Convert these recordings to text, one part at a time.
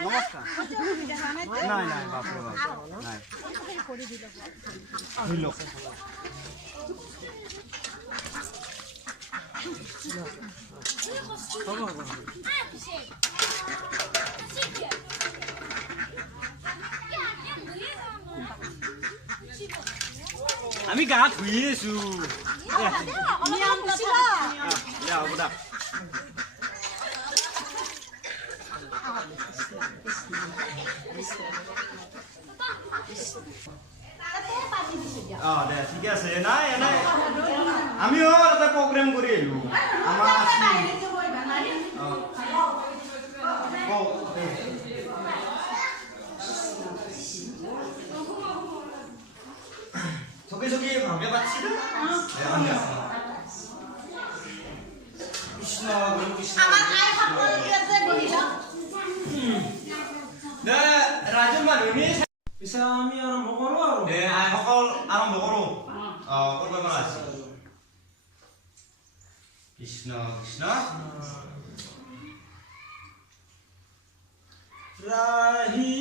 নমস্কাৰ নাই নাই বাপৰে বাপ নাই ধৰি লওক আমি গা ধুই আছো হ'ব দা দে ঠিক আছে নাই নাই আমিও এটা প্ৰগ্ৰেম কৰি আহিলো আমাৰ চকি চকি ভালকে পাতিছিল কৃষ্ণ গুৰু কৃষ্ণ ৰাজৰ মানুহ পিছে আমি আৰম্ভ কৰো আৰু আইসকল আৰম্ভ কৰো কৰিব পৰা আছে কৃষ্ণ কৃষ্ণ ৰাহি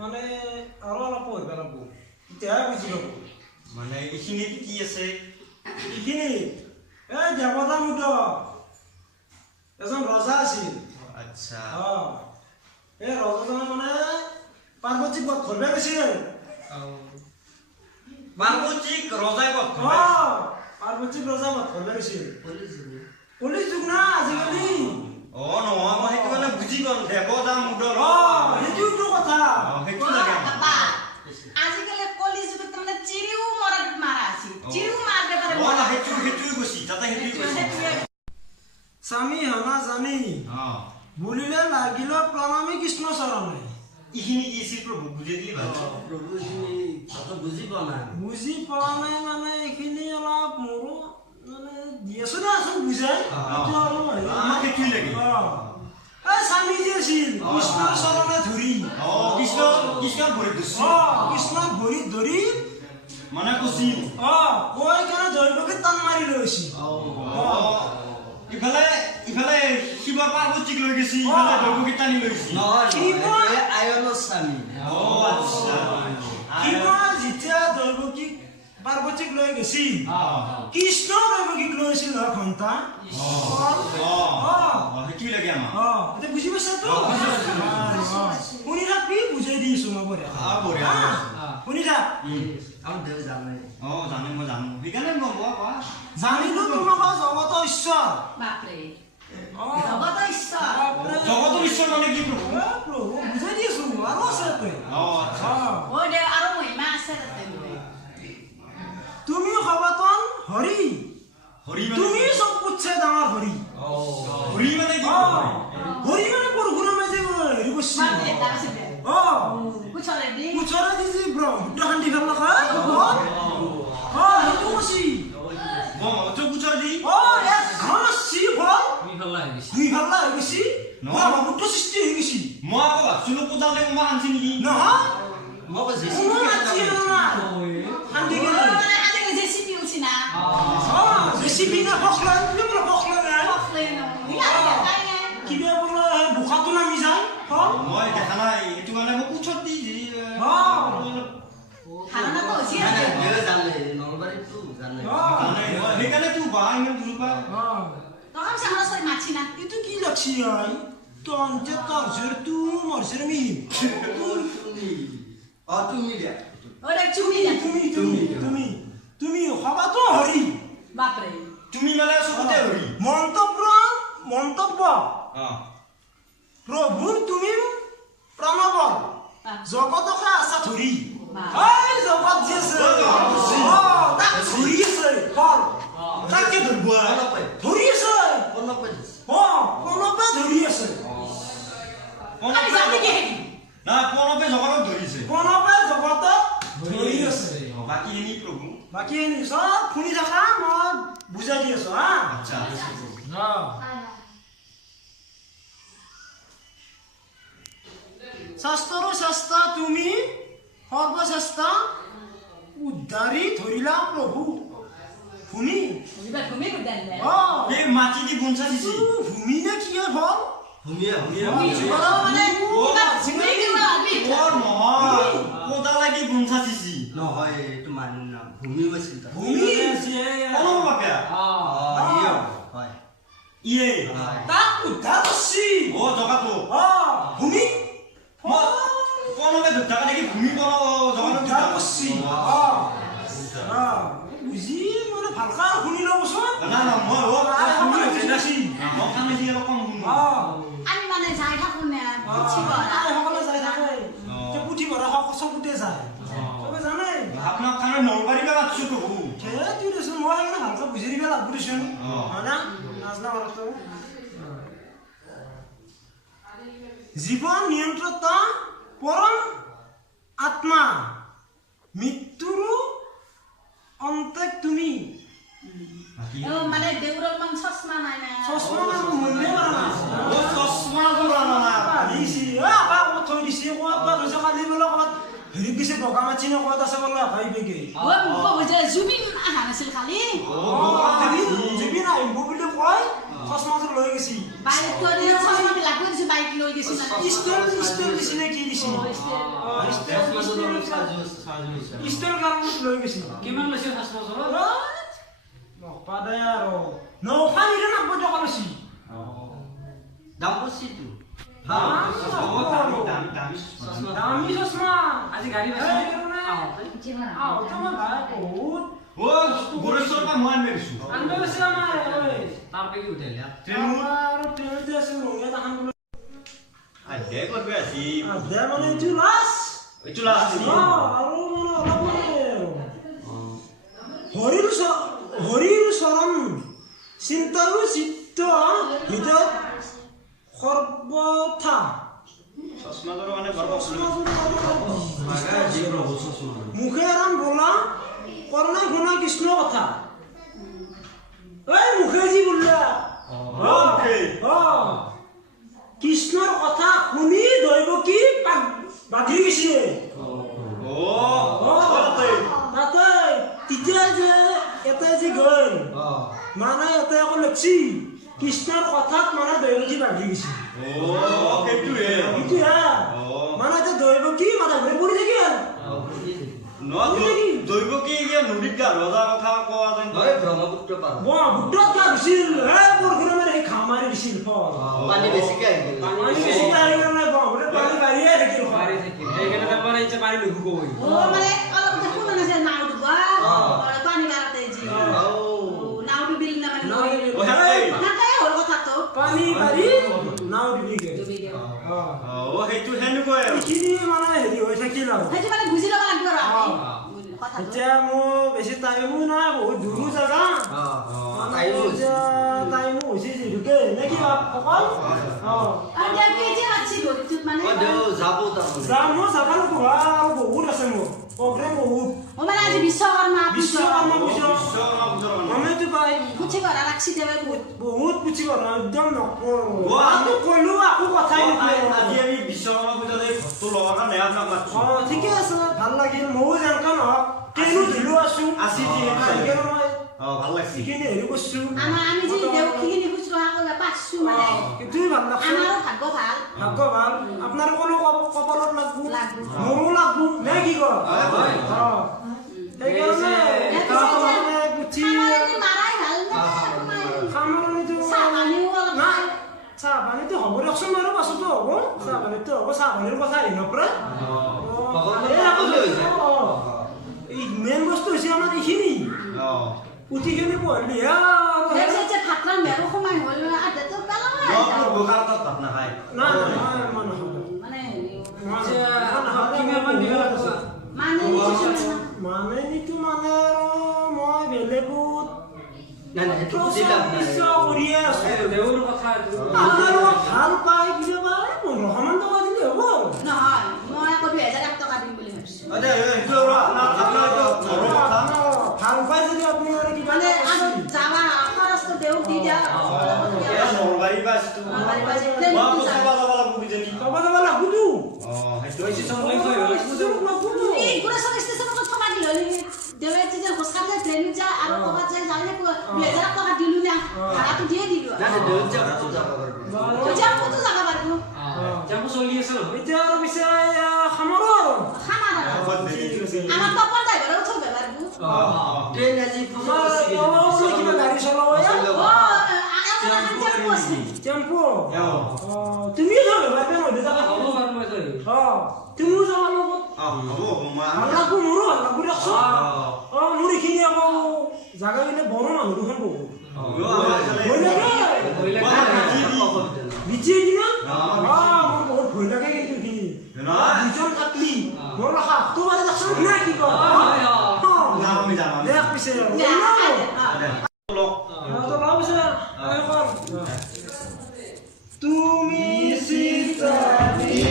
মানে আৰু অলপ পঢ়িব লাগিব তেতিয়াহে বুজি পাব মানে এইখিনিত কি আছে এইখিনিত এই দেৱতা মুদ এজন ৰজা আছিল আচ্ছা এই ৰজাজনে মানে পাৰ্বতীক বধ কৰিব গৈছিল পাৰ্বতীক ৰজাই বধ পাৰ্বতীক ৰজা বধ কৰিব গৈছিল কলি যুগ না আজিকালি নহয় মই সেইটো মানে বুজি গ'ল দেৱতা মুদৰ সেইটোতো কথা সেইটো লাগে আজিকালি কলি যুগত মানে চিৰিও মৰাত মাৰা আছে চিৰিও মাৰতে পারে সেইটোই গৈছি তাতে সেইটোই গৈছি স্বামী হনা জানি বুলিলে লাগিল প্ৰণামী কৃষ্ণ চৰণে ইখিনি কি আছিল প্ৰভু বুজি দিলি ভাল প্ৰভু ইখিনি কথা বুজি পোৱা নাই মানে এইখিনি অলপ মোৰো মানে দিয়েছো না আসল বুঝাই এটা আৰু আমাকে কি লাগে স্বামী যে আছিল কৃষ্ণৰ চৰণে ধৰি কৃষ্ণ ভৰিত ধৰি মানে কৈছিল কৈ কেনে দৈৱকে টান মাৰি লৈছিল ইফালে শিৱ পাৰ্বতীক লৈ গৈছিল ইফালে দৈৱকে টানি লৈছিল আয়নৰ স্বামী শিৱ যেতিয়া দৈৱকীক পাৰ্বতীক লৈ গৈছিল কৃষ্ণ দৈৱকীক লৈছিল ঘণ্টা কি লাগে আমাৰ এতিয়া বুজি পাইছাতো শুনি থাকবি বুজাই দিছো মই বঢ়িয়া শুনি থাক জানে মই জানো সেইকাৰণে গম পোৱা জানিলো তোমাক জগতৰ ঈশ্বৰ জগতৰ ঈশ্বৰ মানে কি প্ৰভু বুজাই দিছো আৰু আছে তুমি হবাতন হৰি তুমি সব পুচ্ছে ডাঙৰ হৰি হৰি মানে কি হৰি মানে পৰশুৰামে যে হেৰি কৰিছিল পুছৰে দিছি ব্ৰহ্মপুত্ৰ শান্তি ভাল লগা সেইটো কৈছি ব্ৰহ্মপুত্ৰ পুছৰে দি এক ঘনচি ফল দুই ভাল্লা হৈ গৈছি ব্ৰহ্মপুত্ৰ সৃষ্টি হৈ গৈছি মই আকৌ ভাবছিলো পূজালে মই আনছি নেকি নহয় মই কৈছি শান্তি গেল Recipe na Hochland, lembra Hochland, né? Que deu para buchato na mizai, ó? Oi, que tá lá, tu vai levar o choti, ó? Harana to sia. Dia jalan, nomor itu jalan. Ini kan tu bahaya kan berupa. To kamu sama sekali macina. Itu gila sih, ay. Tuan cetar, tu mar sermi. Oh, tumi dia. Oh, dah cumi dah. Tumi, apa tu hari? Bapre. Tumi malah sebutnya hari. মন্তব্য প্রভুর তুমি প্রণব জগতকে আছা ধৰি বা। এই জগত যে আছে তাক ধৰি আছে ফল তাকে ধৰিব ধৰি আছে প্ৰণৱে প্ৰণৱে ধৰি আছে আমি জানি কি হেৰি না প্ৰণৱে জগতক ধৰিছে প্ৰণৱে জগতক ধৰি আছে বাকী এনি প্ৰভু বাকী চব শুনি থাকা মই বুজাই দি আছো হা আচ্ছা শাস্ত্ৰৰ চেষ্টা তুমি সৰ্বশ্ৰেষ্ঠ উদ্ধাৰি ধৰিলা প্ৰভু ভূমি ভূমি উদ্যান এই মাটি দি গুঞ্চা দিছি ভূমি নে কি হয় ফল ভূমিয়ে মানে ভূমি কিবা আদি ওৰ নহয় কোদা লাগি গুঞ্চা দিছি নহয় এইটো মানে না ভূমি আছিল তাৰ ভূমি অলপ বাকে হয় ইয়ে তাক উদ্ধাৰ কৰছি ও জগাটো ভূমি প্ৰণৱে ধৰা দেখি ভূমি জগতক উদ্ধাৰ কৰছি বুজি মানে ভালকে আৰু শুনি ল'বচোন না না মই সকলোৱে বুজি পাইছি মই কাম বেছি অলপ কম শুনো আমি মানে যাই থাকো নে পুঠি ভৰা সকলোৱে যাই থাকে পুথি ভৰা চকুতে যায় চবে জানে আপোনাক কাৰণে নলবাৰীৰ পৰা মাতিছো প্ৰভু তুই দেচোন মই সেইকাৰণে ভালকে বুজি দিব লাগব দেচোন হয় না নাজনা কথাটো জীৱন নিয়ন্ত্ৰতা পৰম আত্মা মৃত্যুৰো অন্তেক তুমি মানে দেউৰৰ মান চশমা নাই না চশমা আৰু মন্দিৰ মাৰা ও চশমা যোৰা না দিছি আপা ক'ত থৈ দিছি ক'ত হৈছে কালি বোলে ক'ত হেৰি দিছে বগা মাছি নে ক'ত আছে বোলে ভাই বেগে বুজে জুবিন আহা নাছিল খালি জুবিন আহিব বুলি কয় চশমাটো লৈ গৈছি বাইক কৰি চশমা বিলাক দিছে বাইক লৈ গৈছে না ষ্টেল দিছি নে কি দিছি ষ্টেল কাৰণত লৈ গৈছি কিমান লৈছে শাস্ত্ৰৰ নপাদে আৰু নখানিৰে নাপব টকা লৈছি দাম পছিটো দামী চশমা আজি গাড়ী পাইছে তোমাৰ ভাই বহুত ও গোৰেশ্বৰৰ পৰা মই আনিছো আনব গৈছে আমাৰ তাৰ পেকি উঠাইলে আৰু ট্ৰেইনতে আছিল ৰঙিয়া তাহান বোলে আদে কৰবে আজি দে মানে এইটো লাছ এইটো লাষ্ট আৰু মানে অলপ হৰিৰ চৰণ চিন্তাৰো চিত্ত হৃদয়ত সৰ্বথা চশমা যোৰা মানে গৰ্ব মুখে ৰাম বোলা কৰ্ণে শুনা কৃষ্ণ কথা এই মুখে যি বোলা কৃষ্ণৰ কথা শুনি দৈৱকী বাগৰি গৈছে তাতে তেতিয়া যে এটাই যে গ'ল মানে এটাই আকৌ লেখছি কৃষ্ণৰ কথাত মানে দৈৱকী বাগৰি গৈছে মানে এতিয়া দৈৱকী মাথা ঘূৰি পৰি থাকিল দৈৱকী নদীত গা ৰজাৰ কথা কোৱা যেন ব্ৰহ্মপুত্ৰ পাৰ বুদ্ধত গা দিছিল বৰখুৰে মানে সেই ঘাম মাৰি দিছিল পানী বেছিকে আহি গ'ল পানী বেছিকে আহি গ'ল নাই ব্ৰহ্মপুত্ৰত পানী বাঢ়িয়ে থাকিল সেইকাৰণে তাৰ পৰা ইচ্ছা পানী নুশুকো মানে অলপ দেখো না যে নাও দুবা পানী গাৰতে জি নাও ডুবিল না মানে নাকাই হল কথাটো পানী বাঢ়ি নাও ডুবি গ'ল সেইটো সেনেকুৱাই এইখিনি মানে হেৰি হৈ থাকিল আৰু সেইটো মানে বুজি ল'ব লাগিব আৰু কথাটো এতিয়া মোৰ বেছি টাইমো নাই বহুত দূৰো জাগা টাইমো হৈছে যিহেতুকে নে কি অকল আৰু এতিয়া কি যে আছে গতিত মানে যাব তাৰমানে যাম মই যাব লাগিব আৰু বহুত আছে মোৰ প্ৰগ্ৰেম বহুত মানে আজি বিশ্বকৰ্মা বিশ্বকৰ্মা পূজা আমিতো পাই পুঠি ভৰা লাগছি দেবে বহুত বহুত পুচিব একদম নকৰো কলো আকৌ কথাই আজি আমি বিশ্বকৰ্মা পূজাত এই ভক্তটো লগাৰ কাৰণে আপোনাক মাতিছো ঠিকে আছে ভাল লাগিল ময়ো যেনেকা নহওক কেইনো ঢিলো আছো ভাল লাগছি সেইখিনি হেৰি কৰিছো আমি যে দেউখিখিনি খুচৰা কৰিব পাইছো মানে সেইটোৱে ভাল লাগছে আমাৰো ভাগ্য ভাল ভাগ্য ভাল আপোনালোকৰো কপালত লাগব লাগব মোৰো লাগব নে কি কয় সেইকাৰণে পুঠি মাৰাই ভাল খামাৰনিটো চাহ পানীটো হ'ব দিয়কচোন বাৰু পাছতো হ'ব চাহ পানীটো হ'ব চাহ পানীৰ কথা আহি নপৰে এই মেইন বস্তু হৈছে আমাৰ এইখিনি পুঠিখিনি পঢ়িলি ভাতৰা মেৰো সোমাই হ'ল আধাটো পেলাওঁ ভাত নাখায় নাই মই নাখাওঁ মানে মই মানে নিতো মানে আৰু মই বেলেগত নাই নাই সেইটো বুজি লাভ নাই কৰিয়ে আছো দেউৰ কথা এইটো। আৰু ভাল পাই কিবা 1500 টকা দিলে হ'ব নহয় মই আকৌ 2001 টকা দিম বুলি ভাবিছো আচ্ছা এইটো আপোনাৰ ঘৰৰ কথা ন ভাল পাই যদি আপোনালোকে কিবা মানে আৰু যাবা খৰচটো দেউক দি দিয়া নলবাৰী বাছ তো নলবাৰী বাছ মই পইচা যাব লাগব কিজানি যাব লাগবতো সেইটো ডিচিছন লৈ থৈ আহিব লাগিব। এই গুৰেশ্বৰ স্টেশনত থবা দিল দেৱে যে হোসালে ট্ৰেনিং যা আৰু কবাত যাই যালে 2000 টকা দিলু না ভাড়াটো দিয়ে দিলু নাই নাই দেউত যাব পারবো যাবতো যাবা পারবো যাবো চলি আছে ন এতিয়া আৰু পিছে খামাৰো আৰু খানা আমাৰ পাপা ড্ৰাইভাৰও থবে পাৰবো ট্ৰেন আজি আমাৰ গাঁৱৰ কিবা গাড়ী চলাব ও আগা টেম্পো আছে টেম্পো তুমিও যাবে বাইতে মই যাবা হ'ব বাৰু মই থৈ তুমিও যাবা লগত হ'ব মই হাল্লাকো মোৰো হাল্লাকো ৰাখছ মোৰ এইখিনি আকৌ জাগাবিলাক বড় মানুহ দুখন বহুত ভয় লাগে বিচি কিনা মোৰ বহুত ভয় লাগে কিন্তু এইখিনি দুজন থাকলি মোৰ হাতটো মানে দেখোন নাই কি কয় দেখ পিছে তুমি চিতাবি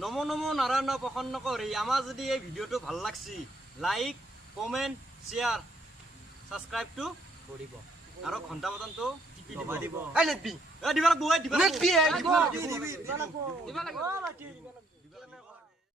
নমো নমো নারায়ণ পছন্দ কৰি আমাৰ যদি এই ভিডিঅ'টো ভাল লাগছি লাইক কমেন্ট শেয়াৰ সাবস্ক্ৰাইবটো কৰিব আৰু ঘণ্টা বটনটো টিপি দিব এই নেটবি দিবা লাগব